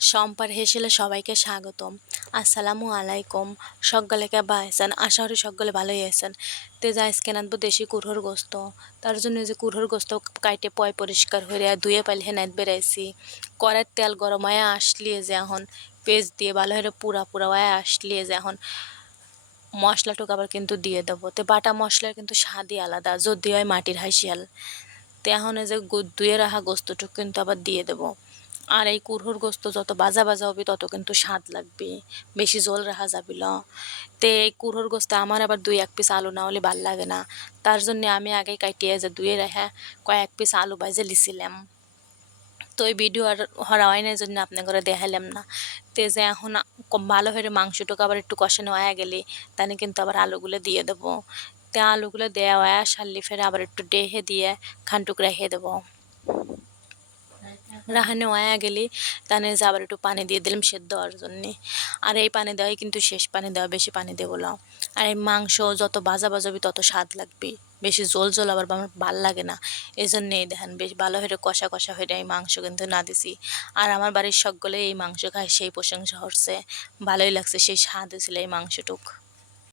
সম্পার হেসেলে সবাইকে স্বাগতম। আসসালামু আলাইকুম। সকলে কেবা আছেন? আশা করি সকলে ভালোই আছেন। তে যা আজকে রাঁধবো দেশি কুরহর গোস্ত। তার জন্য এই যে কুরহর গোস্ত কাইটে পয় পরিষ্কার হইরা ধুয়ে পাইলে নাইত বেরাইছি। কড়াইয়ের তেল গরম হয়ে আসলে যে এখন পেস্ট দিয়ে ভালো করে পুরা হয়ে আসলে যে এখন মশলাটুকু আবার কিন্তু দিয়ে দেবো। তো বাটা মশলার কিন্তু স্বাদই আলাদা, যদি হয় মাটির হাঁসিয়াল। তো এখন এই যে ধুয়ে রাখা গোস্তটুকু কিন্তু আবার দিয়ে দেবো। আর এই কুরহর গোস্ত যত ভাজা হবে তত কিন্তু স্বাদ লাগবে, বেশি ঝোল রাখা যাবে না। তো এই কুরহর গোস্তে আমার আবার 2-1 পিস আলু না হলে ভাল লাগে না। তার জন্য আমি আগেই কাটিয়ে যে ধুয়ে রেখে কয়েক পিস আলু ভাজে লিছিলাম। তো এই ভিডিও আর হরা হয় না, জন্য আপনার ঘরে দেখালাম না। তে যে এখন ভালো করে মাংসটুকু আবার একটু কষানো হয়ে গেলে তাহলে কিন্তু আবার আলুগুলো দিয়ে দেবো। তে আলুগুলো দেওয়া হয়ে সারলে ফের আবার একটু ডেহে দিয়ে খানটুক রেখে দেবো। রাহানে হয়ে গেলে তাহলে যে আবার একটু পানি দিয়ে দিলাম সেদ্ধ হওয়ার জন্যে। আর এই পানি দেওয়াই কিন্তু শেষ পানি দেওয়া, বেশি পানি দেবো না। আর এই মাংস যত ভাজা হবে তত স্বাদ লাগবে, বেশি ঝোল আবার আমার ভাল লাগে না। এই জন্যে এই দেখেন বেশ ভালো হয়ে কষা হয়ে এই মাংস কিন্তু না দিছি। আর আমার বাড়ির সকলে এই মাংস খায়, সেই প্রশংসা হচ্ছে, ভালোই লাগছে, সেই স্বাদ হয়েছিল এই মাংসটুক।